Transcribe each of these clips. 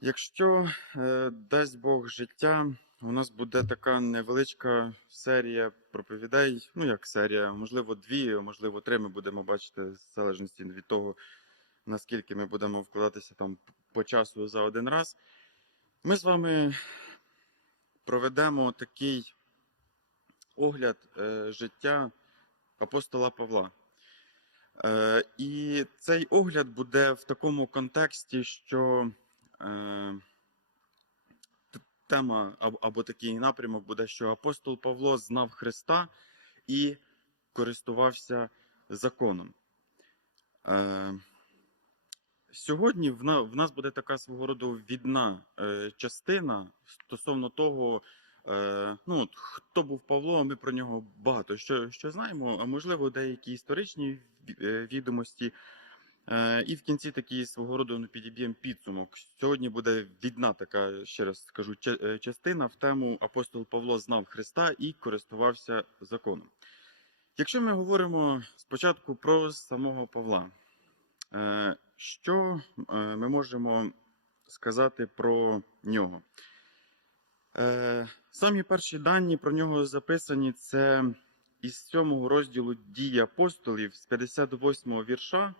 Якщо е, дасть Бог життя, у нас буде така невеличка серія проповідей. Ну, як серія, можливо, дві, можливо, три ми будемо бачити, в залежності від того, наскільки ми будемо вкладатися там по часу за один раз. Ми з вами проведемо такий огляд е, життя апостола Павла. Е, і цей огляд буде в такому контексті, що тема або, такий напрямок буде, що апостол Павло знав Христа і користувався законом. Е, сьогодні в, на, в нас буде така свого роду відна е, частина стосовно того, е, ну, хто був Павло, ми про нього багато що, що знаємо, а можливо, деякі історичні е, відомості. Е, І в кінці такий свого роду ну, підіб'ємо підсумок. Сьогодні буде відна така, ще раз скажу, е, частина в тему апостол Павло знав Христа і користувався законом. Якщо ми говоримо спочатку про самого Павла, е, що ми можемо сказати про нього? Самі перші дані про нього записані це із 7 розділу дії апостолів з 58 вірша,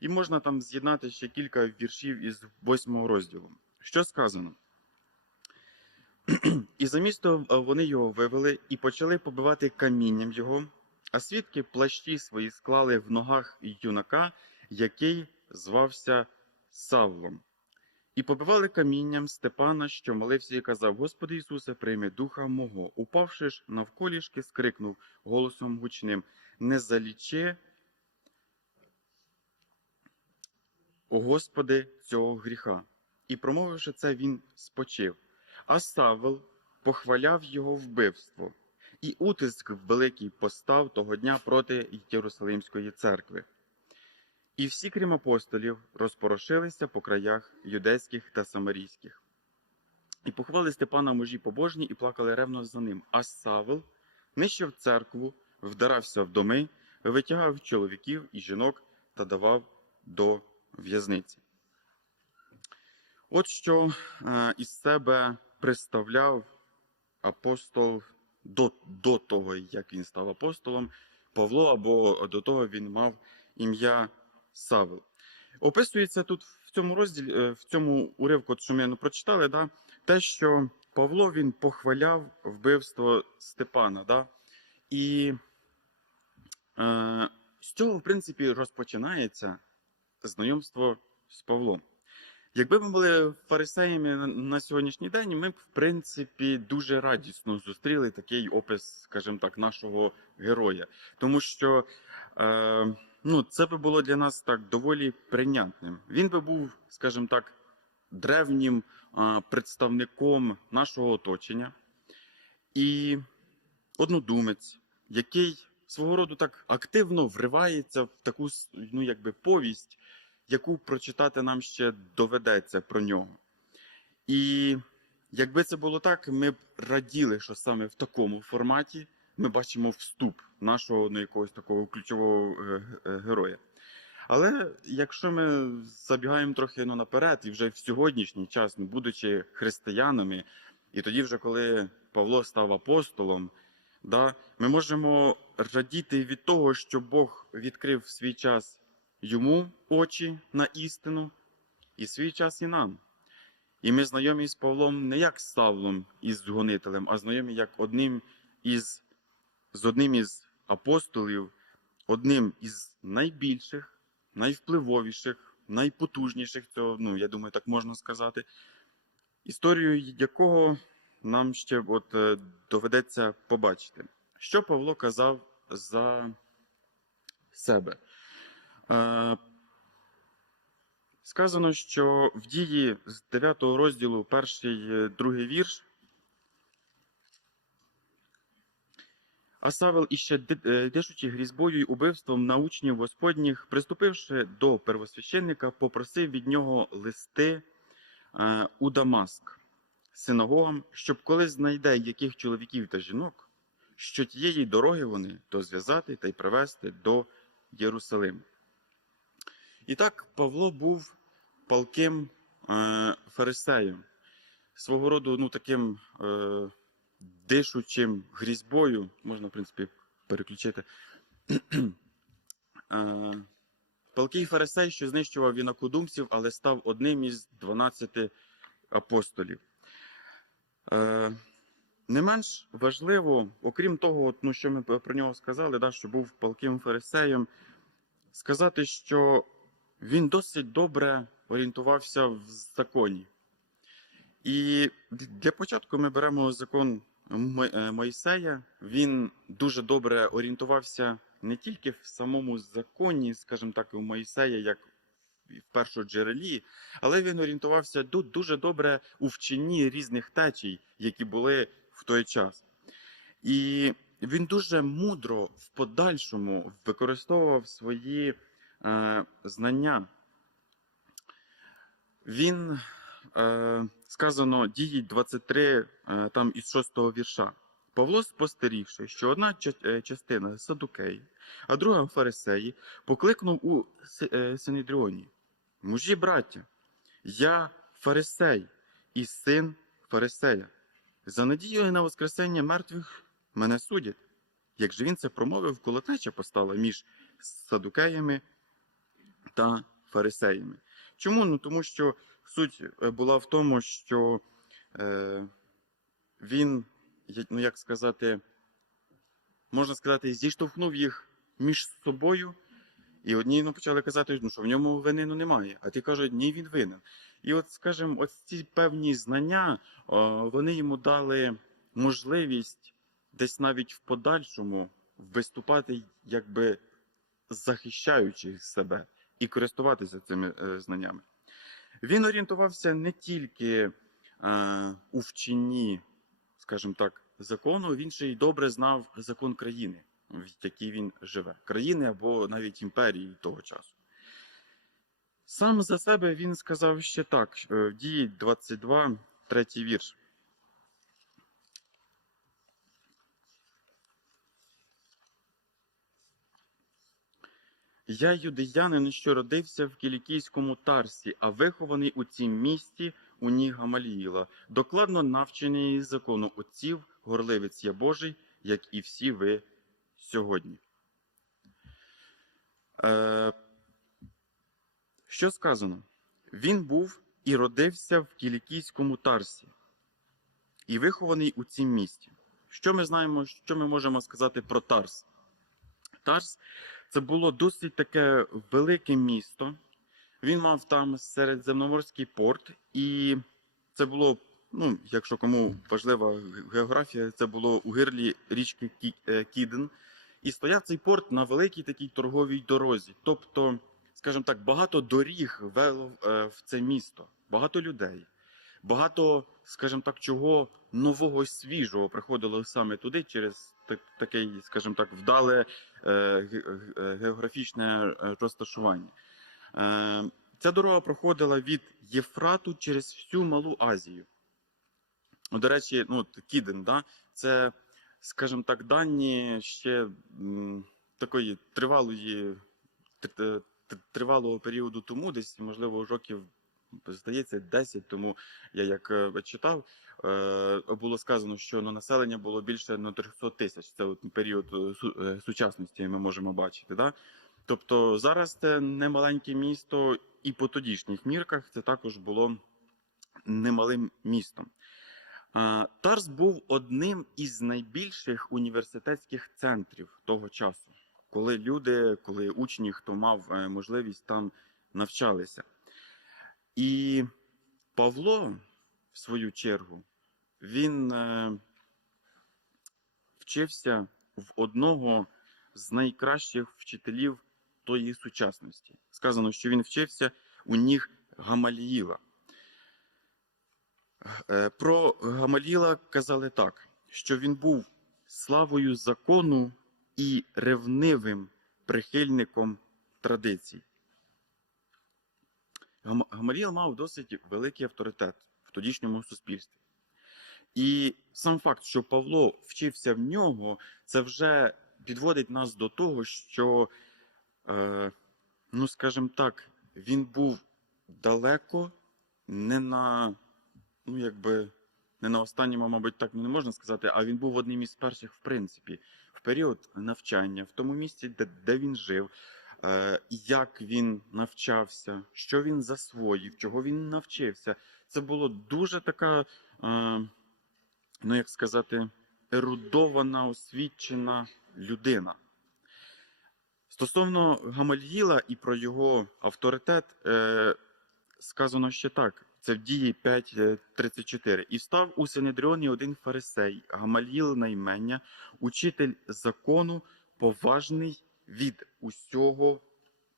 і можна там з'єднати ще кілька віршів із 8 розділу. Що сказано? І за місто е, вони його вивели і почали побивати камінням його, а свідки плащі свої склали в ногах юнака, який звався Савлом. І побивали камінням Степана, що молився і казав: Господи Ісусе, прийми духа мого. Упавши ж навколішки, скрикнув голосом гучним: Не залічи, о Господи, цього гріха. І промовивши це, він спочив. А Савел похваляв його вбивство, і утиск великий постав того дня проти Єрусалимської церкви. І всі, крім апостолів, розпорошилися по краях юдейських та самарійських. І похвали Степана мужі побожні і плакали ревно за ним. А Савел нищив церкву, вдарався в доми, витягав чоловіків і жінок та давав до в'язниці. От що е, із себе представляв апостол до, до того, як він став апостолом, Павло, або до того він мав ім'я Савел. Описується тут в цьому розділі, е, в цьому уривку, що ми ну, прочитали, да, те, що Павло він похваляв вбивство Степана. Да, і е, з цього, в принципі, розпочинається знайомство з Павлом. Якби ми були фарисеями на- сьогоднішній день, ми б, в принципі, дуже радісно зустріли такий опис, скажімо так, нашого героя. Тому що е, ну, це би було для нас так доволі прийнятним. Він би був, скажімо так, древнім е, представником нашого оточення і однодумець, який свого роду так активно вривається в таку ну, якби, повість, яку прочитати нам ще доведеться про нього. І якби це було так, ми б раділи, що саме в такому форматі ми бачимо вступ нашого ну, якогось такого ключового е, е, героя. Але якщо ми забігаємо трохи ну, наперед, і вже в сьогоднішній час, ну, будучи християнами, і тоді, вже коли Павло став апостолом, да, ми можемо радіти від того, що Бог відкрив в свій час йому очі на істину, і свій час і нам. І ми знайомі з Павлом не як з Савлом із гонителем, а знайомі як одним із, з одним із апостолів, одним із найбільших, найвпливовіших, найпотужніших, цього, ну, я думаю, так можна сказати, історію якого нам ще от, е, доведеться побачити. Що Павло казав за себе? Е, Сказано, що в дії з 9 розділу, перший, е, другий вірш. А Савел іще е, дишучи грізьбою й убивством на учнів Господніх, приступивши до первосвященника, попросив від нього листи у Дамаск синагогам, щоб коли знайде яких чоловіків та жінок, що тієї дороги вони то зв'язати та й привезти до Єрусалиму. І так Павло був палким е, фарисеєм, свого роду ну, таким е, дишучим грізьбою, можна, в принципі, переключити. е, палкий фарисей, що знищував інакодумців, але став одним із 12 апостолів. Е, не менш важливо, окрім того, ну, що ми про нього сказали, да, що був палким фарисеєм, сказати, що він досить добре орієнтувався в законі. І для початку ми беремо закон е, Мойсея. Він дуже добре орієнтувався не тільки в самому законі, скажімо так, у Мойсея, як в першоджерелі, але він орієнтувався ду- дуже добре у вченні різних течій, які були в той час. І він дуже мудро в подальшому використовував свої знання. Він е, сказано дії 23, е, там із 6 вірша. Павло, спостерігши, що одна е, частина садукеї, а друга фарисеї, покликнув у Си- е, Синедріоні. Мужі, браття, я фарисей і син фарисея. За надією на воскресення мертвих мене судять. Як же він це промовив, колотнеча постала між садукеями та фарисеями. Чому? Ну тому що суть е, була в тому, що е, він, ну як сказати, можна сказати, зіштовхнув їх між собою, і одні ну, почали казати, ну, що в ньому вини ну, немає, а ті кажуть, ні, він винен. І от, скажімо, ось ці певні знання, о, вони йому дали можливість десь навіть в подальшому виступати, якби захищаючи себе і користуватися цими е, знаннями. Він орієнтувався не тільки е, у вченні, скажімо так, закону, він ще й добре знав закон країни, в якій він живе, країни або навіть імперії того часу. Сам за себе він сказав ще так: е, в дії 22, третій вірш. Я юдеянин, що родився в Кілікійському Тарсі, а вихований у цім місті у ніг Гамаліїла, докладно навчений закону отців, горливець я Божий, як і всі ви сьогодні. Е, що сказано? Він був і родився в Кілікійському Тарсі, і вихований у цім місті. Що ми знаємо, що ми можемо сказати про Тарс? Тарс це було досить таке велике місто. Він мав там середземноморський порт, і це було, ну, якщо кому важлива географія, це було у гирлі річки е, Кіден. І стояв цей порт на великій такій торговій дорозі. Тобто, скажімо так, багато доріг вело е, в це місто, багато людей, багато, скажімо так, чого нового і свіжого приходило саме туди через так- такий, скажімо так, вдале е, е, географічне розташування. Е, Ця дорога проходила від Єфрату через всю Малу Азію. До речі, ну, Кіден, да? це, скажімо так, дані ще такої тривалої, тр- тр- тривалого періоду тому, десь, можливо, років, здається, 10 тому я як е, читав, е, було сказано, що ну, населення було більше ну, 300 тисяч. Це от період е, су- сучасності ми можемо бачити. Да? Тобто зараз це не маленьке місто, і по тодішніх мірках це також було немалим містом. Тарс був одним із найбільших університетських центрів того часу, коли люди, коли учні, хто мав можливість там навчалися. І Павло, в свою чергу, він е, вчився в одного з найкращих вчителів тої сучасності. Сказано, що він вчився у ніг Гамаліїла. Е, Про Гамаліла казали так, що він був славою закону і ревнивим прихильником традицій. Гам- Гамаліл мав досить великий авторитет в тодішньому суспільстві. І сам факт, що Павло вчився в нього, це вже підводить нас до того, що, е, ну скажімо так, він був далеко не на, ну якби, не на останньому, мабуть, так не можна сказати, а він був одним із перших, в принципі, в період навчання, в тому місці, де, де він жив, як він навчався, що він засвоїв, чого він навчився. Це було дуже така, е, ну як сказати, ерудована, освічена людина. Стосовно Гамальїла і про його авторитет, е, сказано ще так: це в дії 5.34. І встав у Синедріоні один фарисей, Гамальїл наймення, учитель закону, поважний від усього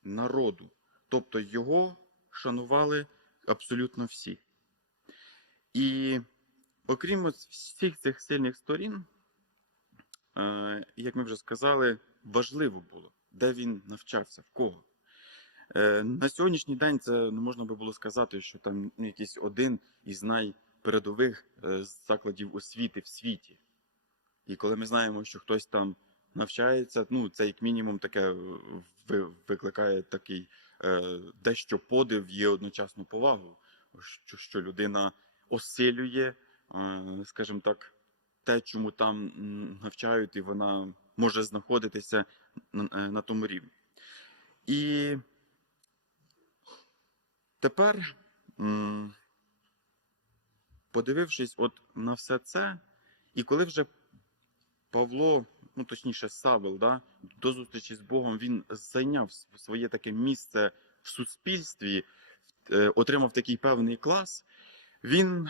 народу. Тобто його шанували абсолютно всі. І окрім всіх цих сильних сторін, е, як ми вже сказали, важливо було, де він навчався, в кого. Е, На сьогоднішній день це не можна би було сказати, що там ну, якийсь один із найпередових е, закладів освіти в світі. І коли ми знаємо, що хтось там навчається, ну це як мінімум таке е, викликає такий е, дещо подив і одночасну повагу, що, що людина осилює, е, скажімо так, те, чому там навчають, і вона може знаходитися на, е, на тому рівні. І тепер, подивившись от на все це, і коли вже Павло, ну точніше, Савел, да, до зустрічі з Богом, він зайняв своє таке місце в суспільстві, е, отримав такий певний клас, він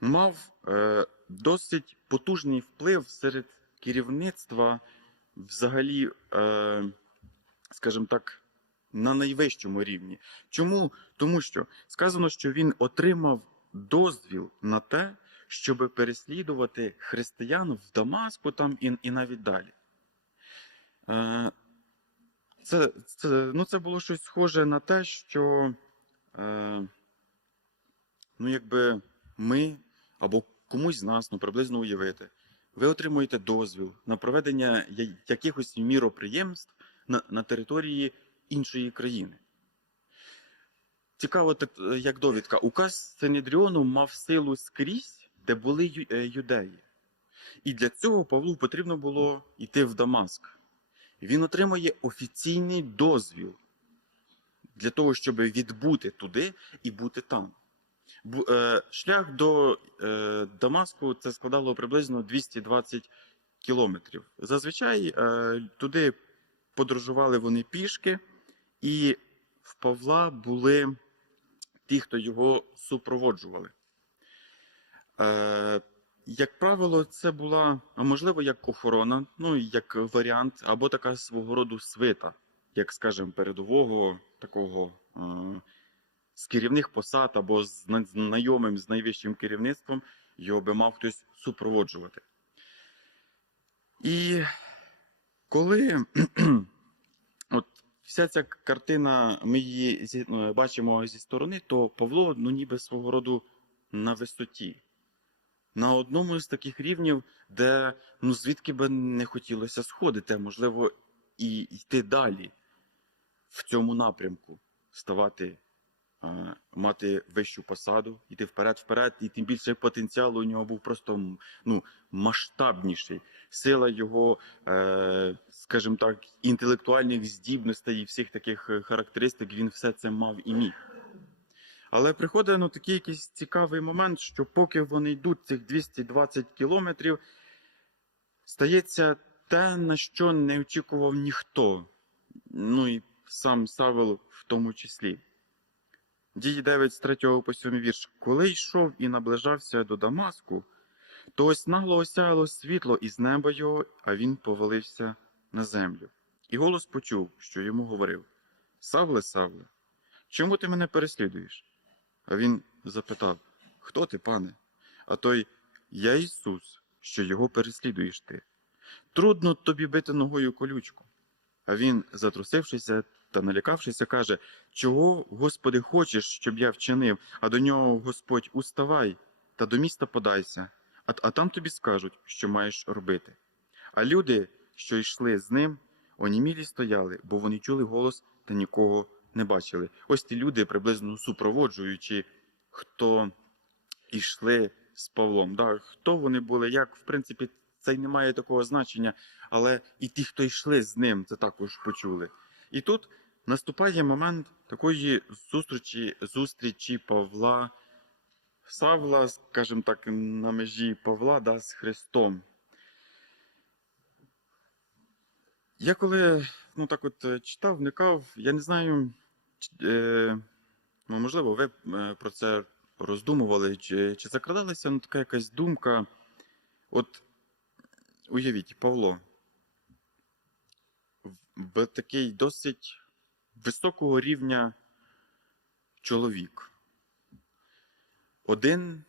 мав е, досить потужний вплив серед керівництва, взагалі, е, скажімо так, на найвищому рівні. Чому? Тому що сказано, що він отримав дозвіл на те, щоб переслідувати християн в Дамаску там і, і навіть далі. Е, Це, це, ну, це було щось схоже на те, що е, ну, якби ми або комусь з нас ну, приблизно уявити, ви отримуєте дозвіл на проведення якихось міроприємств на, на території іншої країни. Цікаво, як довідка. Указ Синедріону мав силу скрізь, де були е, юдеї. І для цього Павлу потрібно було йти в Дамаск. Він отримує офіційний дозвіл для того, щоб відбути туди і бути там. Е, Шлях до е, Дамаску це складало приблизно 220 кілометрів. Зазвичай туди подорожували вони пішки, і в Павла були ті, хто його супроводжували. Е, як правило, це була, можливо, як охорона, ну як варіант, або така свого роду свита, як, скажімо, передового такого е, з керівних посад або з знайомим з найвищим керівництвом, його би мав хтось супроводжувати. І коли от вся ця картина, ми її ну, бачимо зі сторони, то Павло, ну ніби свого роду на висоті. На одному з таких рівнів, де ну звідки би не хотілося сходити, а можливо, і йти далі в цьому напрямку, ставати, мати вищу посаду, йти вперед, вперед, і тим більше потенціал у нього був просто ну, масштабніший. Сила його, е, скажімо так, інтелектуальних здібностей і всіх таких е, характеристик, він все це мав і міг. Але приходить ну, такий якийсь цікавий момент, що поки вони йдуть цих 220 кілометрів, стається те, на що не очікував ніхто. Ну і сам Савел в тому числі. Дії 9 з 3 по 7 вірш. Коли йшов і наближався до Дамаску, то ось нагло осяяло світло із неба його, а він повалився на землю. І голос почув, що йому говорив: Савле, Савле, чому ти мене переслідуєш? А він запитав: Хто ти, пане? А той Я Ісус, що його переслідуєш ти. Трудно тобі бити ногою колючку. А він, затрусившися та налякавшися, каже: Чого, Господи, хочеш, щоб я вчинив? А до нього Господь уставай та до міста подайся, а, а там тобі скажуть, що маєш робити. А люди, що йшли з ним, онімілі стояли, бо вони чули голос та нікого не бачили. Ось ті люди, приблизно супроводжуючи хто йшли з Павлом. Да, хто вони були, як, в принципі, це й не має такого значення, але і ті, хто йшли з ним, це також почули. І тут наступає момент такої зустрічі, зустрічі Павла, Савла, скажімо так, на межі Павла да, з Христом. Я коли ну, так от е, читав, вникав, я не знаю, ну, можливо, ви е, про це роздумували, чи, чи закрадалася ну, така якась думка. От уявіть, Павло, в такий досить високого рівня чоловік. Один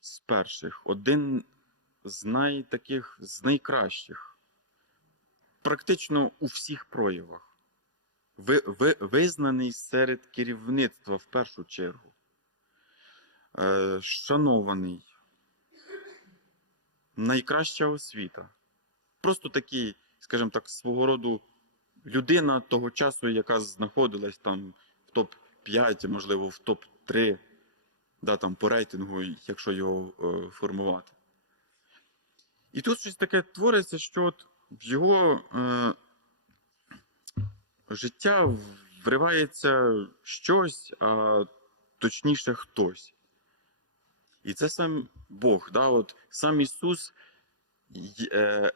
з перших, один з найтаких, з найкращих практично у всіх проявах. Ви, ви, визнаний серед керівництва в першу чергу. Е, шанований. Найкраща освіта. Просто такий, скажімо так, свого роду людина того часу, яка знаходилась там в топ-5, можливо, в топ-3, да, там, по рейтингу, якщо його е, формувати. І тут щось таке твориться, що от його е, життя вривається щось, а точніше хтось. І це сам Бог, да, от сам Ісус, е,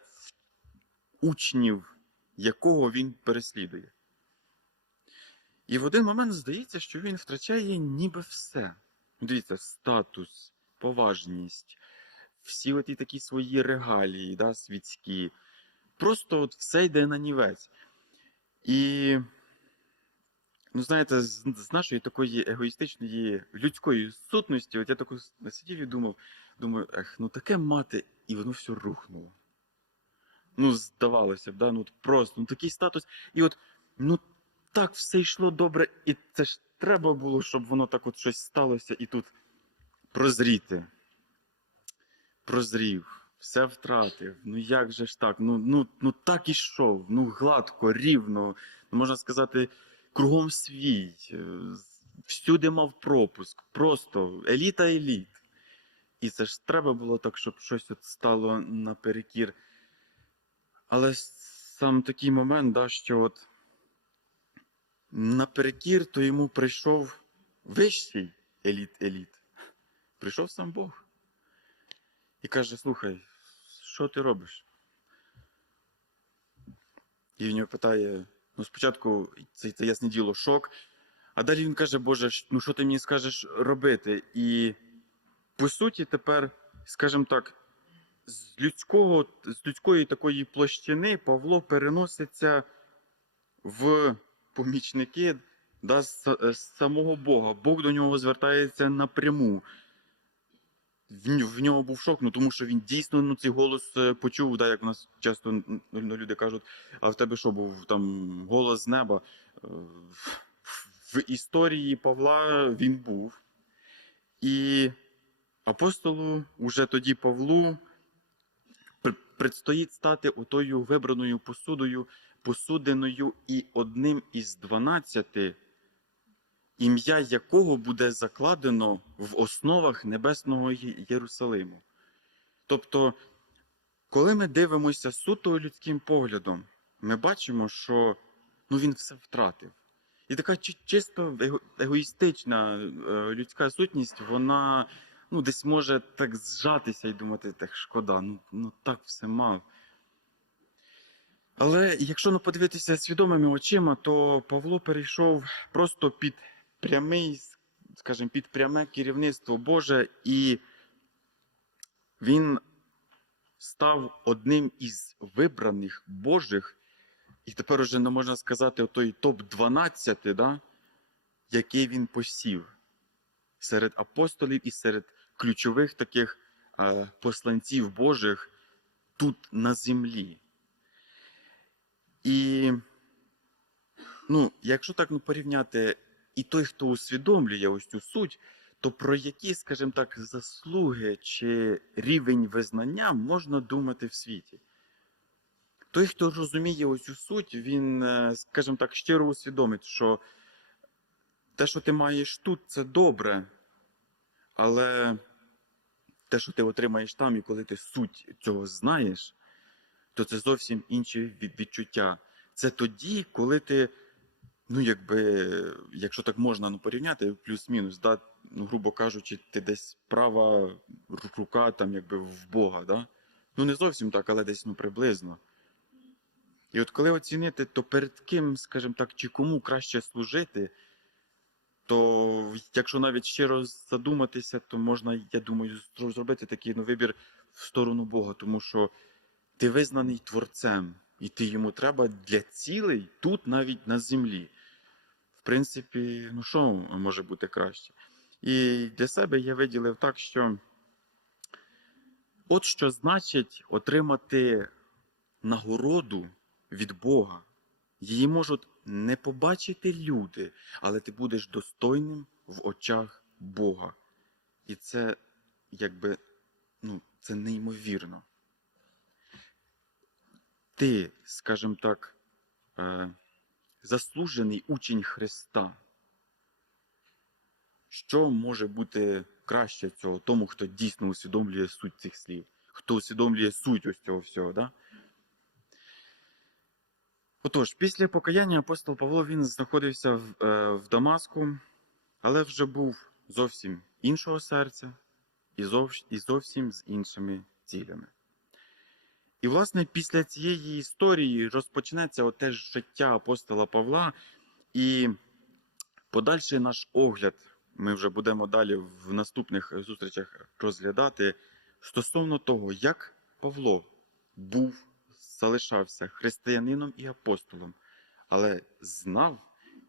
учнів, якого Він переслідує. І в один момент здається, що він втрачає ніби все. Дивіться, статус, поважність, всі оті такі свої регалії, да, світські. Просто от все йде на нівець. І, ну, знаєте, з, нашої такої егоїстичної людської сутності, от я тако сидів і думав, думаю, ех, ну таке мати, і воно все рухнуло. Ну, здавалося б, да? ну просто ну, такий статус. І от, ну так все йшло добре, і це ж треба було, щоб воно так от щось сталося, і тут прозріти. Прозрів, все втратив. Ну як же ж так? Ну, ну, ну так і йшов, ну гладко, рівно, ну, можна сказати, кругом свій. е, Всюди мав пропуск, просто еліта еліт. І це ж треба було так, щоб щось от стало наперекір. Але сам такий момент, да, що от наперекір, то йому прийшов вищий еліт-еліт. Прийшов сам Бог. І каже: слухай, що ти робиш? І в нього питає: ну, спочатку це, це ясне діло, шок. А далі він каже, Боже, ну що ти мені скажеш робити? І по суті, тепер, скажімо так, з людського, з людської такої площини Павло переноситься в помічники да, з самого Бога. Бог до нього звертається напряму. В, в нього був шок, ну тому що він дійсно ну, цей голос е, почув, да, як у нас часто ну, люди кажуть, а в тебе що був там голос з неба. Е, В, в історії Павла він був. І апостолу, уже тоді Павлу, предстоїть стати отою вибраною посудою, посудиною і одним із дванадцяти, ім'я якого буде закладено в основах небесного Єрусалиму. Тобто, коли ми дивимося суто людським поглядом, ми бачимо, що ну, він все втратив. І така чисто егоїстична е, людська сутність, вона ну, десь може так зжатися і думати, так шкода, ну, ну так все мав. Але якщо ну, подивитися свідомими очима, то Павло перейшов просто під прямий, скажімо, під пряме керівництво Боже, і він став одним із вибраних Божих, і тепер уже не можна сказати той топ-12, да, який він посів серед апостолів і серед ключових таких е, посланців Божих тут на землі. І ну, якщо так ну, порівняти і той, хто усвідомлює ось цю суть, то про які, скажімо так, заслуги чи рівень визнання можна думати в світі? Той, хто розуміє ось цю суть, він, е, скажімо так, щиро усвідомить, що те, що ти маєш тут, це добре. Але те, що ти отримаєш там, і коли ти суть цього знаєш, то це зовсім інші відчуття. Це тоді, коли ти, ну якби, якщо так можна ну, порівняти, плюс-мінус, да, ну, грубо кажучи, ти десь права рука там, якби в Бога, да? Ну не зовсім так, але десь ну, приблизно. І от коли оцінити, то перед ким, скажімо так, чи кому краще служити, то якщо навіть щиро задуматися, то можна, я думаю, зробити такий ну, вибір в сторону Бога, тому що ти визнаний творцем, і ти йому треба для цілей тут навіть на землі. Принципі, ну що може бути краще? І для себе я виділив так, що от що значить отримати нагороду від Бога. Її можуть не побачити люди, але ти будеш достойним в очах Бога. І це якби ну, це неймовірно. Ти, скажімо так, е, заслужений учень Христа. Що може бути краще цього тому, хто дійсно усвідомлює суть цих слів, хто усвідомлює суть ось цього всього, да? Отож, після покаяння апостол Павло він знаходився в, е, в Дамаску, але вже був зовсім іншого серця і, зовш, і зовсім з іншими цілями. І, власне, після цієї історії розпочнеться оте життя апостола Павла, і подальший наш огляд ми вже будемо далі в наступних зустрічах розглядати стосовно того, як Павло був, залишався християнином і апостолом, але знав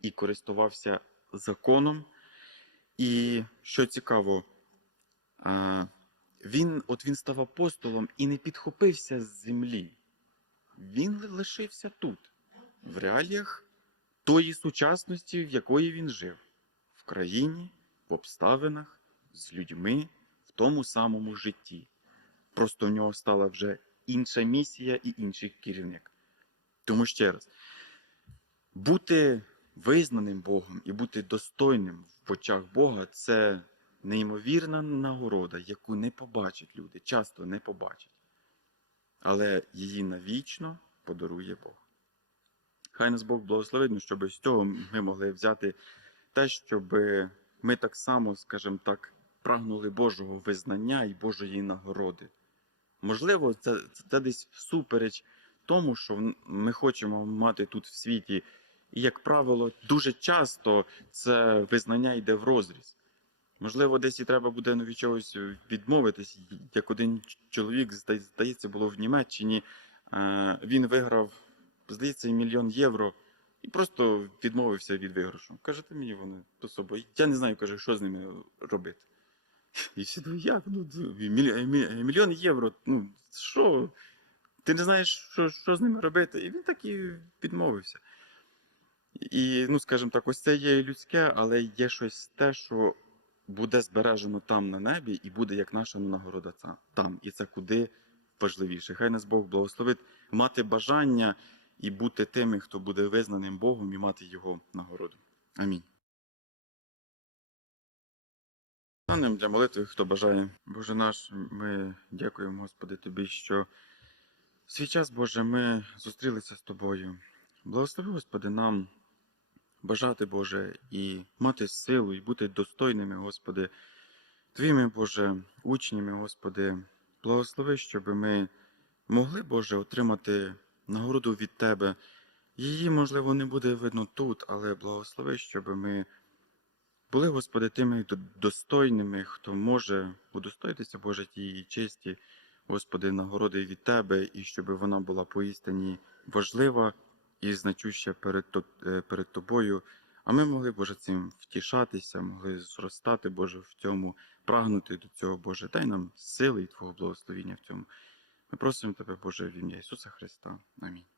і користувався законом. І що цікаво, він, от він став апостолом і не підхопився з землі. Він лишився тут, в реаліях тої сучасності, в якої він жив, в країні, в обставинах, з людьми, в тому самому житті. Просто в нього стала вже інша місія і інший керівник. Тому ще раз, бути визнаним Богом і бути достойним в очах Бога це неймовірна нагорода, яку не побачать люди, часто не побачать. Але її навічно подарує Бог. Хай нас Бог благословить, ну, щоб з цього ми могли взяти те, щоб ми так само, скажімо так, прагнули Божого визнання і Божої нагороди. Можливо, це, це десь всупереч тому, що ми хочемо мати тут в світі. І, як правило, дуже часто це визнання йде в розріз. Можливо, десь і треба буде ну, від чогось відмовитись. Як один чоловік, здається, було в Німеччині, е, він виграв, здається, мільйон євро і просто відмовився від виграшу. Каже, ти мені вони до собою. Я не знаю, каже, що з ними робити. І всі думають, як? Ну, мільйон євро. Ну, що? Ти не знаєш, що, що з ними робити? І він так і відмовився. І, ну, скажімо так, ось це є людське, але є щось те, що буде збережено там на небі, і буде як наша нагорода там. І це куди важливіше. Хай нас Бог благословить мати бажання і бути тими, хто буде визнаним Богом і мати його нагороду. Амінь. Станем для молитви, хто бажає. Боже наш, ми дякуємо, Господи, Тобі, що в свій час, Боже, ми зустрілися з Тобою. Благослови, Господи, нам бажати, Боже, і мати силу, і бути достойними, Господи, Твоїми, Боже, учнями, Господи. Благослови, щоб ми могли, Боже, отримати нагороду від Тебе. Її, можливо, не буде видно тут, але благослови, щоб ми були, Господи, тими достойними, хто може удостоїтися, Боже, тієї честі, Господи, нагороди від Тебе, і щоб вона була поістині важлива і значуща перед, е, перед Тобою. А ми могли, Боже, цим втішатися, могли зростати, Боже, в цьому, прагнути до цього, Боже. Дай нам сили і Твого благословіння в цьому. Ми просимо Тебе, Боже, в ім'я Ісуса Христа. Амінь.